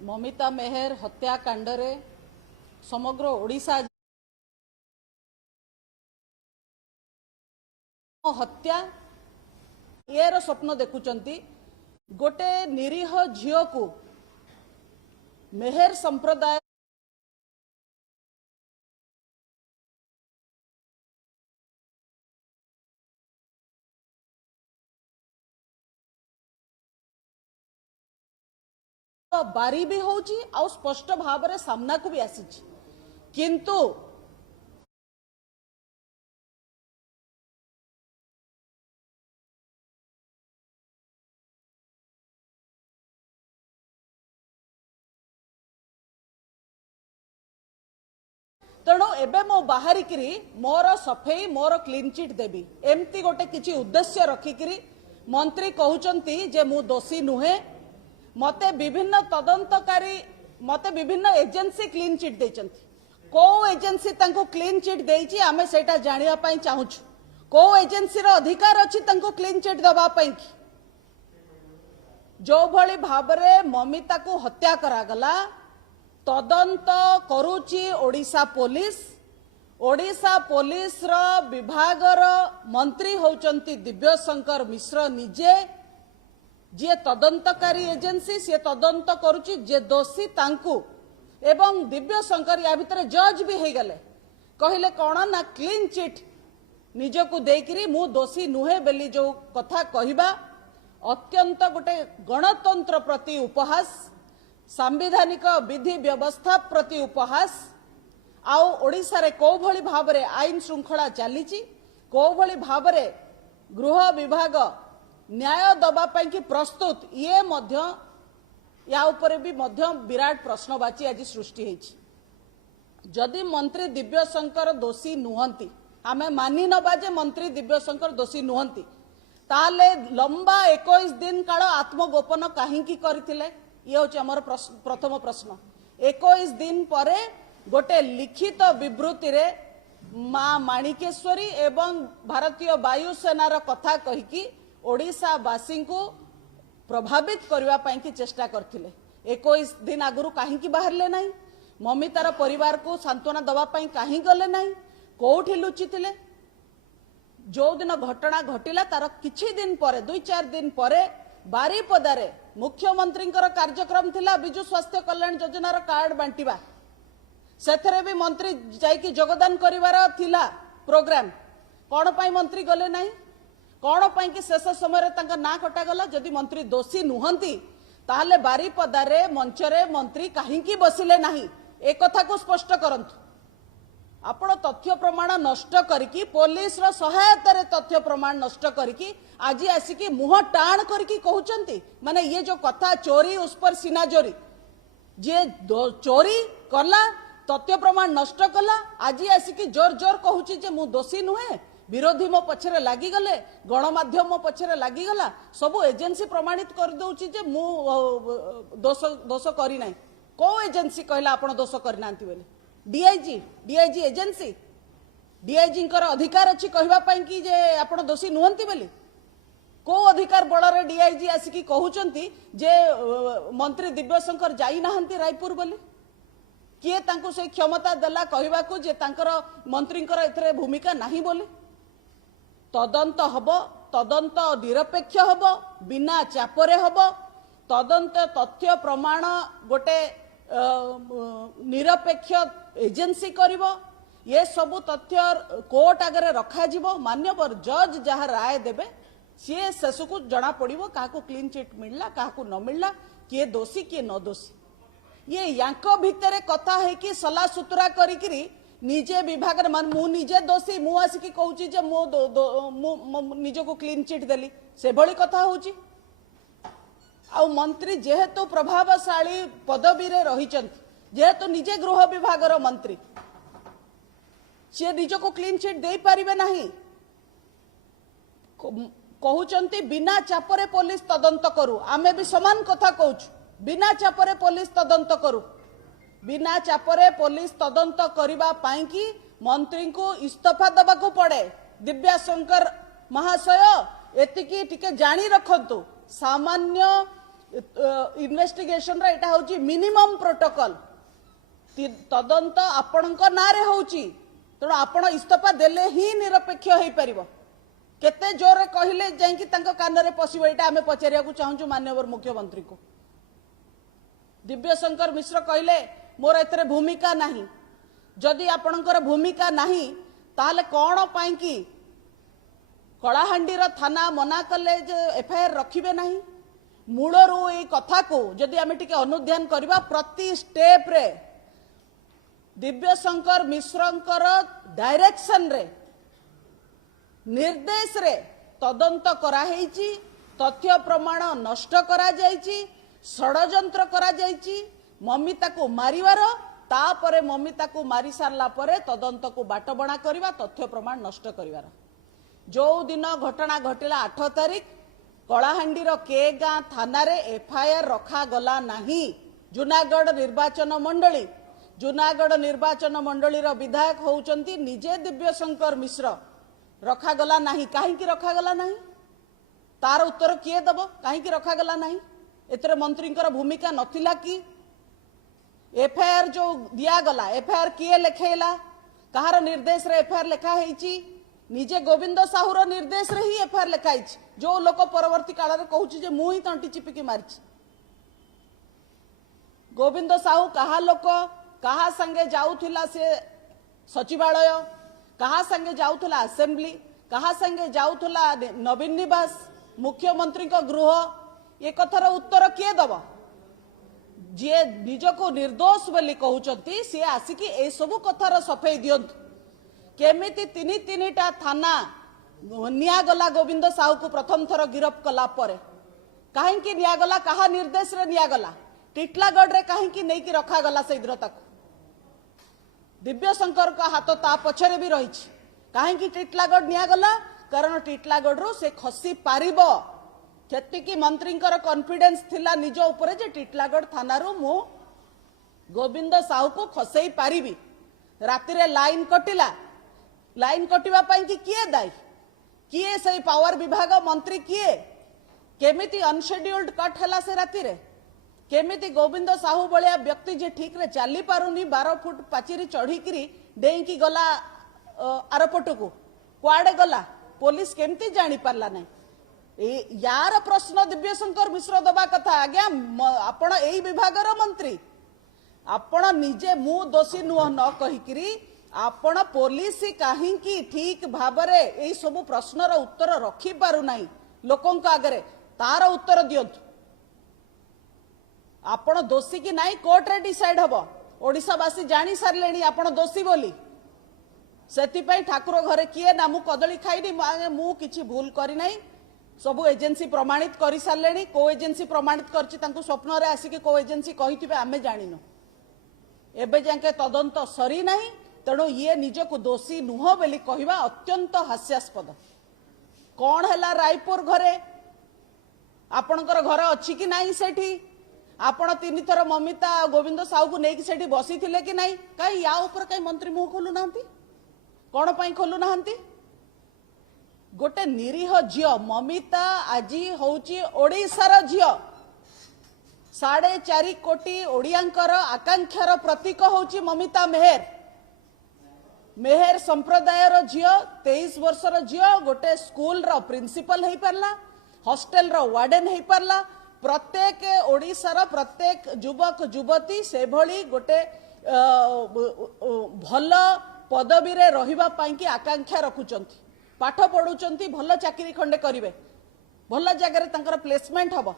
ममिता मेहर हत्याकांड रे समग्र ओडिशा हत्या यार स्वप्न देखुचंती गोटे निरीह झील को मेहर संप्रदाय बारी भी होची और स्पष्ट भाव रे सामना को भी आसी किंतु तेणु एबे मो बाहरिकी मोर सफेई मोर क्लीन चिट देवी एमती गोटे किसी उद्देश्य रखिकी मंत्री कहउचंती जे मु दोषी नुहे मते विभिन्न तदंतकारी मते विभिन्न एजेंसी क्लीन चिट देचंती को एजेंसी तांको क्लीन चिट देइची आमे सेटा जानिया पई चाहूछु को एजेंसी रो अधिकार अछि तांको क्लीन चिट दबा पई जो भली भाबरे ममिता को हत्या करा गला तदंत करूची ओडिशा पुलिस रो विभाग रो मंत्री होचंती दिव्यशंकर मिश्र निजे जे तदंतकारी एजेंसी से तदंत करुची जे दोषी तांकु एवं दिव्यशंकर या भितर जज भी हो गले कहले कौन ना क्लीन चिट निजको देकरी मु दोषी नुहे बेली जो कथा कहबा अत्यंत गोटे गणतंत्र प्रति उपहास सांविधानिक विधि व्यवस्था प्रति उपहास आउ ओडिशा रे को भली भाबरे आईन श्रृंखला चलीची को भली भाबरे गृह विभाग न्याय दबा पाई कि प्रस्तुत ये मध्य या ऊपर भी मध्य विराट प्रश्नवाची आज सृष्टि होती जदि मंत्री दिव्यशंकर दोषी नुहंती आमे मानि नबा जे मंत्री दिव्यशंकर दोषी नुहंती ताले लंबा 21 दिन काल आत्मगोपन काहींकी करथिले ये होची हमर प्रथम प्रश्न 21 दिन परे गोटे लिखित विवृत्ति रे मां माणिकेश्वरी एवं भारतीय वायुसेनार कथा कहिकी ओडिशावासी को प्रभावित करने पाई की चेष्टा करथिले 21 दिन आगुरु काहींकी बाहरले नहीं ममितार परिवार को सांत्वना दबा पाई काहीं गले नहीं कोठी लुचिथिले जो दिन घटना घटिला तार किछि दिन परे 2-4 दिन परे बारीपदारे मुख्यमंत्री कार्यक्रम थिला बिजु स्वास्थ्य कल्याण योजनार कार्ड बांटिबा सेथरे भी मंत्री जाइकी योगदान करिवार थिला प्रोग्राम कोन पाई मंत्री गले नहीं कौन पाई कि शेष समय ना कटागला जदि मंत्री दोषी नुहंती ताहले बारीपदारे मंचरे मंत्री काहींकी बसिले नाही एक कथा को स्पष्ट करंतु आपण तथ्य प्रमाण नष्ट करिकी पुलिस रो सहायता रे तथ्य प्रमाण नष्ट करिकी आज आसिकी मुह टाण करिकी कहउचंती माने ये जो कथा चोरी उस पर सिनाजोरी जे चोरी कला तथ्य प्रमाण नष्ट कला आज आसिकी जोर जोर कहउची जे मु दोषी नुहे विरोधी मो पछरे लागी गले गणमाध्यम मो पछरे लागी गला सबु एजेंसी प्रमाणित कर दउची जे मु दोष करी नाही को एजेंसी कहला आपण दोष करी नांती बोले डीआईजी एजेंसी डीआईजी कर अधिकार अछि कहबा पई कि जे आपण दोषी नुहंती बोली को अधिकार बळ रे डीआईजी आसिकी कहउचंती जे मंत्री दिव्यशंकर जाई नाहंती रायपुर बोली किए तांको से क्षमता देला कहबा को जे तांकर मंत्रींकर एथरे भूमिका नाही बोली तदंत हब तदंत निरपेक्ष हब बिना चापरे हब तदंत तथ्य प्रमाण गोटे निरपेक्ष एजेंसी करिवो ये सबु तथ्य कोर्ट आगे रखा जिवो मान्यवर जज जहाँ राय देबे सी शेष को जना पड़िवो काहाको क्लीन चिट मिलला काहाको न मिलला किए दोषी किए न दोषी ये यांको भितरे कथा है कि सला सुतरा करिकरी निजे विभाग मु निजे दोषी मु आसिकी कहूची जे मु निजको क्लीन चिट देली से भली कथा होची आउ मंत्री जेहेतु प्रभावशाली पदवी रे रहिचंती जेहेतु निजे गृह विभाग रो मंत्री से निजको क्लीन चिट दे पारिबे नाही कहउचंती बिना चापरे पुलिस तदंत करू आमे भी समान कथा कहउछु बिना चापरे पुलिस तदंत करू बिना चापरे पुलिस तदंत करिबा पाई कि मंत्री को इस्तीफा दबा को पड़े दिव्यशंकर महाशय एतिकी टिके जानी रखंतु सामान्य इन्वेस्टिगेशन रा एटा होची मिनिमम प्रोटोकॉल तदंत आपणक नारे होची तेणु आपण इस्तफा देले ही निरपेक्ष हो पारिबो केते जोर कहले जाई तांको कानरे पसिबो एटा आमे पचारिया को चाहूछु माननीय मुख्यमंत्री को। दिव्यशंकर मिश्र कहले मोर एतरे भूमिका नाही जदि आपणकर भूमिका नाही ताले कोन पाई कि कलाहांडीर थाना मना कले जे एफआईआर रखिबे नाही मूलरू ए कथा को जदि आमे टिके अनुध्यान करबा प्रति स्टेप रे दिव्यशंकर मिश्रंकर डायरेक्शन रे निर्देश रे तदंत करा हेची तथ्य प्रमाण नष्ट करा जायची षडयंत्र करा जायची ममिता को मारिवार तापरे ममिता को मारी सारला परे तदंत को बाटबणा करवा तथ्य प्रमाण नष्ट करिवार जो दिन घटना घटिला 8 तारिख कलाहांडीर के गाँ थाना रे एफआईआर रखा गला नाही। जूनागढ़ निर्वाचन मंडली विधायक होउचंती निजे दिव्यशंकर मिश्र रखा गला नाही काहे की रखा गला नाही तार उत्तर किए दब काहे की रखा गला नाही एतरे मंत्रींकर भूमिका नथिला कि एफआईआर जो दिया गला एफआईआर किए लेखेला कहार निर्देश रे एफआईआर लेखा हेची निजे गोविंद साहुर निर्देश रे ही एफआईआर लेखाई जो लोक परवर्ती काल रे कहूची जे मुई तंटी चिपिकी मारची गोविंद साहू कहा लोक कहा संगे जाउथिला से सचिवालय कहा संगे जाउथिला असेंबली कहा संगे जाउथिला नवीन निवास मुख्यमंत्री को गृह ये कथार उत्तर किए दब जे निजको निर्दोष बोली कहउचंती से आसिकी ए सब कथार सफेई दियंतु केमिति तीनिटा थाना नियागला गोविंद साहू को प्रथम थर गिरफ कला परे काहेकि नियागला कहा निर्देश रे नियागला टिटलागढ़ रे काहेकि नहीं कि रखा गला से ताको दिव्यशंकर का हाथ ता पछरे भी रही काहेकि टिटलागढ़ नियागला कारण टिटलागढ़ रो से खसी पारिबो केतिकी मंत्रींकर कॉन्फिडेंस थिला निज ऊपर जे टिटलागढ़ थाना रो मु गोविंद साहू को खसई पारिबी राति रे लाइन कटिला लाइन कटिबा पाई कि किए दाई किए से पावर विभाग मंत्री किए केमिति अनशेड्यूल्ड कट हला से राति रे केमिति गोविंद साहू बलिया व्यक्ति जे ठीक रे चाली पारुनी 12 फुट पाचिरी चढ़ी डेई की गला आरपट को कुआडे गला पुलिस केमिति जानी पारला नहीं यार प्रश्न दिव्यशंकर मिश्र दबा कथा आज्ञा आपण एई विभागर मंत्री आपण निजे मु दोषी नुह न कहिकरी आपण पुलिस काहींकी ठीक भाबरे एई सब प्रश्नर उत्तर रखी पारु नाही लोकंक आगरे तार उत्तर दियंतु आपण दोषी कि नाही कोर्ट रे डिसाइड हबो ओडिसावासी जानी सारलेनी आपण दोषी बोली सेति पई ठाकुर घरे किए ना मु कदली खाइनी मु किछि भूल करी नाही सबु एजेंसी प्रमाणित करि सारलेनी को एजेंसी प्रमाणित करछि तांको स्वप्न रे आसी कि को एजेंसी कहिथिबे आमे जानिनो एबे जाके तदंत सरी नाही तेणु ये निजको दोषी नुह बोली कहवा अत्यंत हास्यास्पद कौन है रायपुर घरे आपणकर घर अच्छी कि नहीं सेठी आपण 3 थर ममिता गोविंद साहू को लेकिन सेठी बसी थिले कि नहीं कहीं या ऊपर कहीं मंत्री मुह खोलु नांती कौन पाई खोलु नांती गोटे निरीह झियो ममिता आजी होची ओडिशार झियो 4.5 कोटी ओडियांकर आकांक्षार प्रतीक होची ममिता मेहर संप्रदायर झियो 23 वर्षर झियो गोटे स्कूल रो प्रिंसिपल हेई परला हॉस्टेल रो वार्डन हेई परला प्रत्येक ओडिशार प्रत्येक युवक युवती से भली गोटे भल पदवी रे रहिबा पाई कि आकांक्षा रखुचंती पाठ पढुचंती भल चाकरी खंडे करिवे भल जगह रे तंकर प्लेसमेंट हबो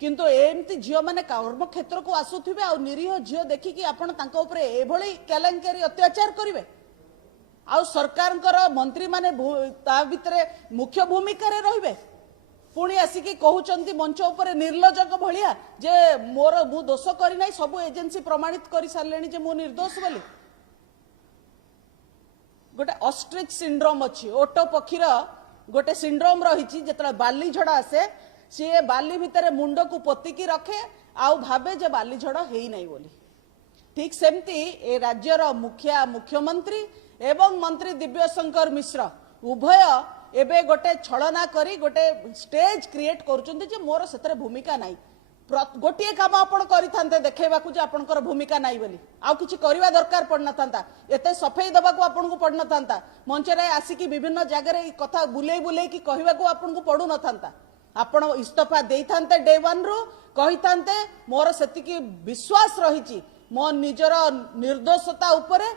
किंतु एमती झियो माने कर्म क्षेत्र को आसुथिबे आ निरीह झियो देखि कि आपण तांका ऊपर एभली केलेंकेरी अत्याचार करिवे आ सरकारंकर मंत्री माने ता भितरे मुख्य भूमिका रे रहिबे पुणी आसिकी कहउचंती मंच ऊपर निर्लजक भलिया जे मोर मु दोष करी नाही सब एजेंसी प्रमाणित करि सारलेनी जे मु निर्दोष बोली गोटे ऑस्ट्रिच सिंड्रोम अछि ओटो पक्षीर गोटे सिंड्रोम रही जेतला बाली झड़ा आसे सी बाली भितर मुंड को पोतिकी रखे आउ भावे जे बाली झड़ा हेई नाही बोली ठीक सेमती ए राज्यर मुखिया मुख्यमंत्री एवं मंत्री दिव्यशंकर मिश्र उभय एबे गोटे छलना करी गोटे स्टेज क्रिएट करुचंती जे मोर सेतरे भूमिका नाही गोटे कम आपण करते देखा जे आपंकर भूमिका नाई बोली आउ किछि करबा दरकार पड़ना था एते सफेई दबा को आपन को पड़ना था मंच रे आसिकी विभिन्न जगह कथा बुले बुले की कहबा को आपन को पड़ू न था आपण इस्तीफा दे थांते डे वन रु कहि थांते मोर सेतिकी विश्वास रही मो निजर निर्दोषता उपरे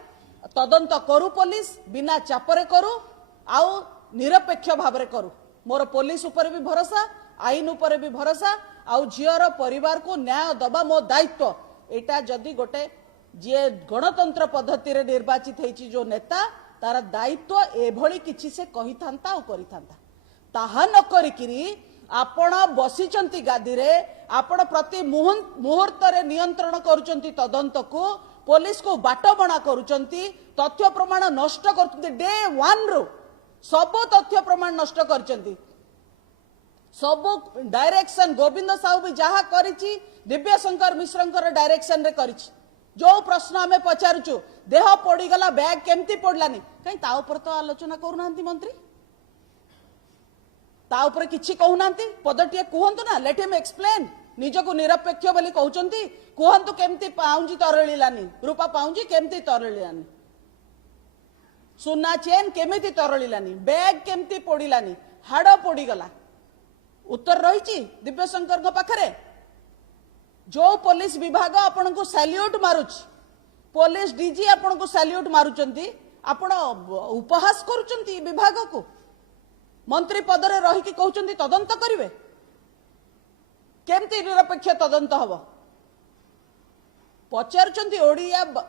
तदंत करू पुलिस बिना चापरे करू आउ निरपेक्ष भावरे करू मोर पुलिस ऊपर भी भरोसा आईन ऊपर भी भरोसा आउ झीर परिवार को न्याय दबा मो दायित्व एटा जदि गोटे जे गणतंत्र पद्धति रे निर्वाचित हेची जो नेता तार दायित्व एभली किछि से कहि थांता और करि थांता ताहा न करिकिरी आपण बसिचंती गादी रे आपण प्रति मुहूर्त रे नियंत्रण करूचंती तदंत को पुलिस को बाट बणा करूचंती तथ्य प्रमाण नष्ट करचंती डे वन रु सब तथ्य प्रमाण नष्ट करचंती सब डायरेक्शन गोविंद साहू भी जहा करिछि दिव्य शंकर मिश्रंकर डायरेक्शन रे करिछि जो प्रश्न हमें पचारुचु देह पड़ी गला बैग केमती पड़लानी कहीं ता ऊपर तो आलोचना करूनांती मंत्री ता ऊपर किछि कहूनांती पदटिए कहंतु ना लेट हिम एक्सप्लेन निजको निरपेक्ष बोली कहउचंती कहंतु केमती पाउंजी तरळिलानी रूपा पाउंजी केमती तरळिलानी सुना चेन केमिति तरळिलानी बैग केमती पड़िलानी हाड़ पड़ी गला उत्तर रही दिव्यशंकर पाखरे जो पुलिस विभाग आपन को सैल्यूट मारुच पुलिस डीजी आपन को सैल्यूट मारुचंती आपण उपहास करूचंती विभाग को मंत्री पद रे रही कि कहउचंती तदंत करिवे केमती निरपेक्ष तदंत हबो पचारुचंती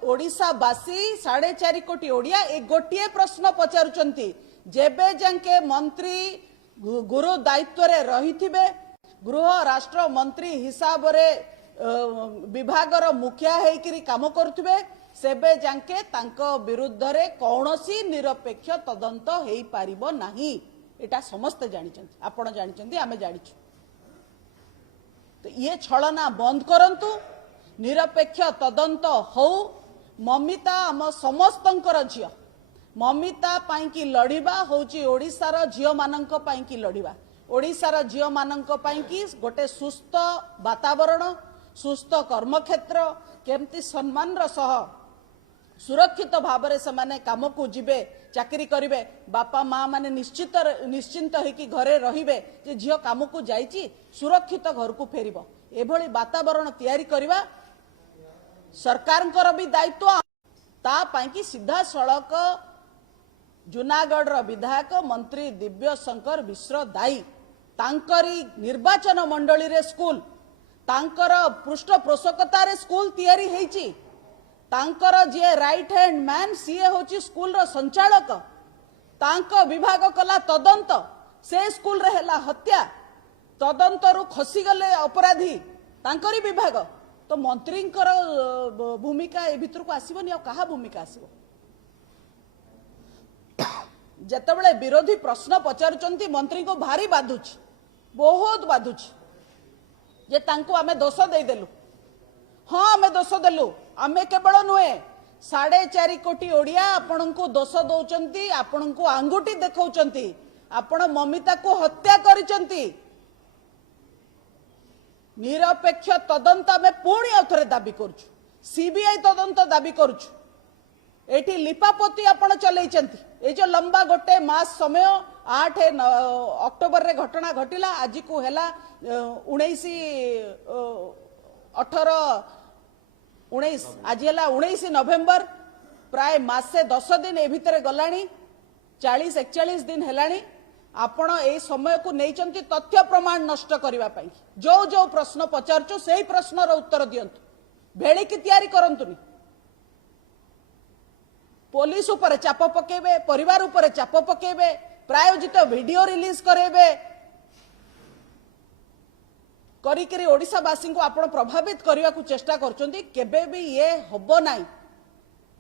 ओडिशावासी 4.5 कोटी ओडिया एक गोटिए प्रश्न पचारुचंती जेबे जंके मंत्री गुरु दायित्व रे रहिथिबे गृह राष्ट्र मंत्री हिसाब रे विभागर मुखिया हेकरी काम करथिबे सेबे जांके तांको विरुद्ध रे कौनसी निरपेक्ष तदंत हेई पारिबो नाही एटा समस्त जानिचंती आपण जानिचंती आमे जानिछु तो ये छलना बंद करंतु निरपेक्ष तदंत हो ममिता आम समस्तंकर झियो ममिता पाइकी लड़िबा होची ओडिशार झियो मानंक पाइकी लड़िबा ओडिशार झियो मानंक पाइकी गोटे सुस्थ वातावरण सुस्थ कर्मक्षेत्र केमती सम्मान सह सुरक्षित भाव से माने काम को जिबे चाकरी करिवे बापा माँ माने निश्चिंत होकी घरे रहिबे जे झियो काम को जाइची सुरक्षित घर को फेरिबो एभली वातावरण तैयारी करिवा सरकारंकर भी दायित्व ता पाइकी सीधा सड़क जूनागढ़ विधायक मंत्री दिव्य शंकर मिश्र दायी तांकरी निर्वाचन मंडली रे स्कूल तांकर पृष्ठपोषकता रे स्कूल तैयारी हेची तांकर जे राइट हैंड मैन सीए होची स्कूल रो संचालक तांको विभाग कला तदंत से स्कूल रे हला हत्या तदंत रु खसी गले अपराधी तांकरी विभाग तो मंत्रींकर भूमिका ए भितर को आसीबनी आ कहा भूमिका आसीबो जेतेबेले विरोधी प्रश्न पचारुचंती मंत्री को भारी बाधुची बहुत बाधुची जे तांको आमे दोष दे देलु हाँ आमे दोष देलु आमे केवल नुहे 4.5 कोटी ओडिया आपण को दोष दौचंती आपण को आंगुठी देखौचंती आपण ममिता को हत्या करिचंती निरपेक्ष तदंत आमे पुणी अथरे दाबी करूछु सीबीआई तदंत दाबी करूछु एठी लिपापोती आपण चलैचंती ए जो लंबा गोटे मास समय 8 अक्टोबर रे घटना घटिला आज को हेला 19 18 19 आज हेला 19 नवेम्बर प्राय मासे 10 दिन ए भितरे गलानी 40-41 दिन हेलानी आपण ए समय को नैचंती तथ्य प्रमाण नष्ट करिवा पई जो जो प्रश्न पचारचो सेही प्रश्न रो उत्तर दियंतु भेड़ी की तैयारी करंतुनी पुलिस ऊपर चाप पकेबे परिवार ऊपर चाप पकेबे प्रायोजित वीडियो रिलीज करेबे करिकरी ओडिशावासी को आपण प्रभावित करने को चेष्टा करचंती केबे भी ये हबो नाही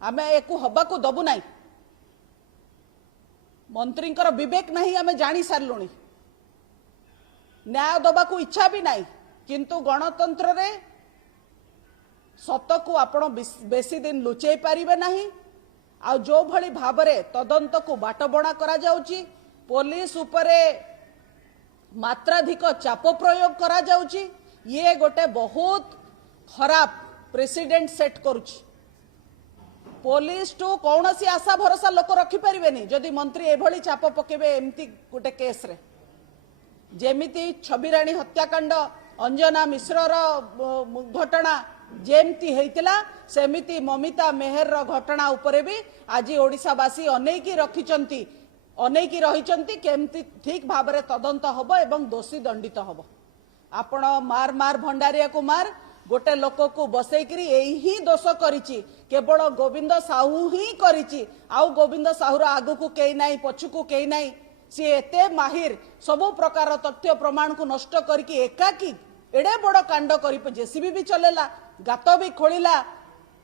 आमे एको हबा को दबु नाही मंत्रींकर विवेक नहीं आमे जानी सारलुनी न्याय दबा को इच्छा भी नहीं किंतु गणतंत्र रे सत को आपण बेसी दिन लुचेई पारिबे नाही आ जो भली भाबरे तदंत को बाटबणा करा जाउची पुलिस उपरे मात्राधिक चाप प्रयोग करा जाउची ये गोटे बहुत खराब प्रेसिडेंट सेट करुछि। पुलिस टू कौन सी आशा भरोसा लोक रखिपारे जदि मंत्री एभली चाप पकेबे एमती गोटे केस रे जेमिति छबिराणी हत्याकांड अंजना मिश्रर घटना जेमती हेतिला सेमिति ममिता मेहर घटना उपरे भी आज ओडिशावासी अनेकी रखिचंती अनेकी रहिचंती केमती ठीक भाबरे तदंत हबो एवं दोषी दंडित हबो। आपण मार मार भंडारिया को मार गोटे लोक को बसैकरी यही दोष करिछि केवल गोविंद साहू ही करिछि आउ गोविंद साहूर आगु को केई नाही पछु को केई नाही सी एते माहिर सबु प्रकार तथ्य प्रमाण को नष्ट करके एकाकी एडे बड़ कांड करी जेसीबी भी चलेला गात भी खोलिला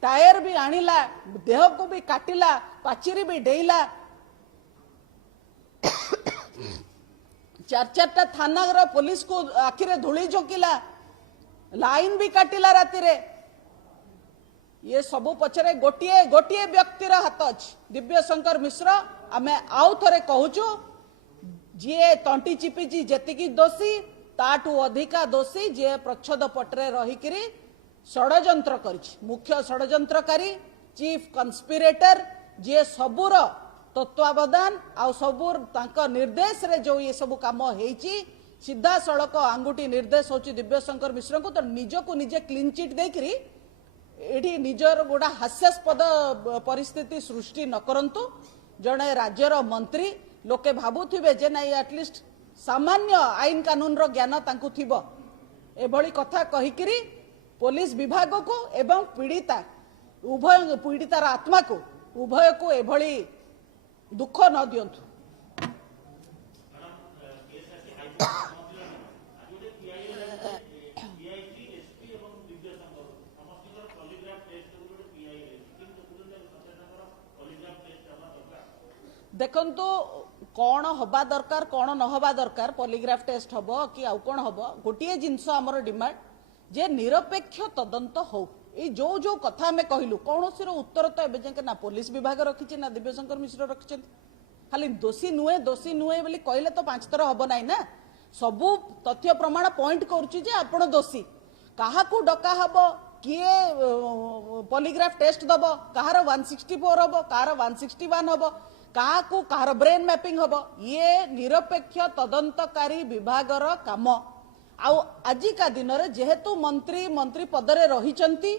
टायर भी आनिला देह को भी काटिला पाचिरी भी डेइला चार चारटा थाना पुलिस को आखिरे धूली झोंकिला लाइन भी काटिला राति रे ये सबु पछरे गोटिए गोटिए व्यक्तिर हाथ अछि दिव्य शंकर मिश्र आमे आउ थरे कहूचु जे तंटी चिपिची जेतिकी दोषी ताठू अधिका दोषी जे प्रच्छद पटरे रहिकरी षडयंत्र करिछि मुख्य षडयंत्रकारी चीफ कन्स्पिरेटर जे सबुर तत्वावधान आ सबुर तांका निर्देश रे जो ये सब काम हेछि सीधा सड़क आंगुठी निर्देश होछि दिव्य शंकर मिश्र को तो निजको निजे क्लीन चिट देकरी एठी निजर गोडा हास्यास्पद परिस्थिति सृष्टि न करंतु जणे राज्यर मंत्री लोके भाबुथिबे जे नाही एटलिस्ट सामान्य आईन कानून रो ज्ञान तांकु थिबो एभली कथा कहिकरी पुलिस विभाग को एवं पीड़िता उभय पीड़ितार आत्मा को उभय को एभली दुख न दियंतु। देखंतु कौन हवा दरकार कौन न हवा दरकार पॉलीग्राफ टेस्ट हबो कि आउ कौन हबो गोटिए जिनस हमर डिमांड जे निरपेक्ष तदंत हो ए जो जो कथा में कहलु कौन सिर उत्तर तो एबे जे ना पुलिस विभाग रखिछि ना दिव्य शंकर मिश्र रखिछन खाली दोषी नुहे बोली कहले तो 5 थर हबो नाही ना सबु तथ्य प्रमाण पॉइंट करूछि जे आपण दोषी काहाकू डका हबो किए पॉलीग्राफ टेस्ट दबो कहार 164 हबो कहार 161 हबो काहाकू कहार ब्रेन मैपिंग हबो ये निरपेक्ष तदंतकारी विभागर काम आउ आजिका दिन रे जेहेतु मंत्री पदरे रहिचंती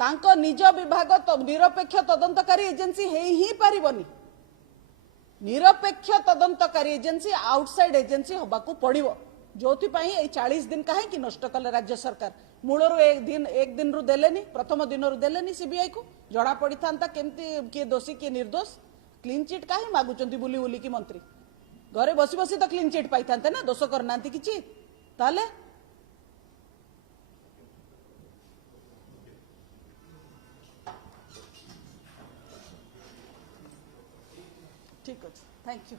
तांको निज विभाग तो निरपेक्ष तदंतकारी एजेंसी हेई ही पारिबनी निरपेक्ष तदंतकारी एजेंसी आउटसाइड एजेंसी हबाकू पड़िबो जोथि पई ए 40 दिन काहे कि नष्ट कले राज्य सरकार मूलरू एक दिन रु देलेनी प्रथम दिन रु देलेनी सीबीआई को जड़ा पड़ी थांता केमती किए दोषी किए निर्दोष क्लीन चिट काहे मागुचंती बुली बुली की मंत्री घरे बसी बसी तो क्लीन चिट पाई थांते ना दोष करनांती किछि ताले ठीक है थैंक यू।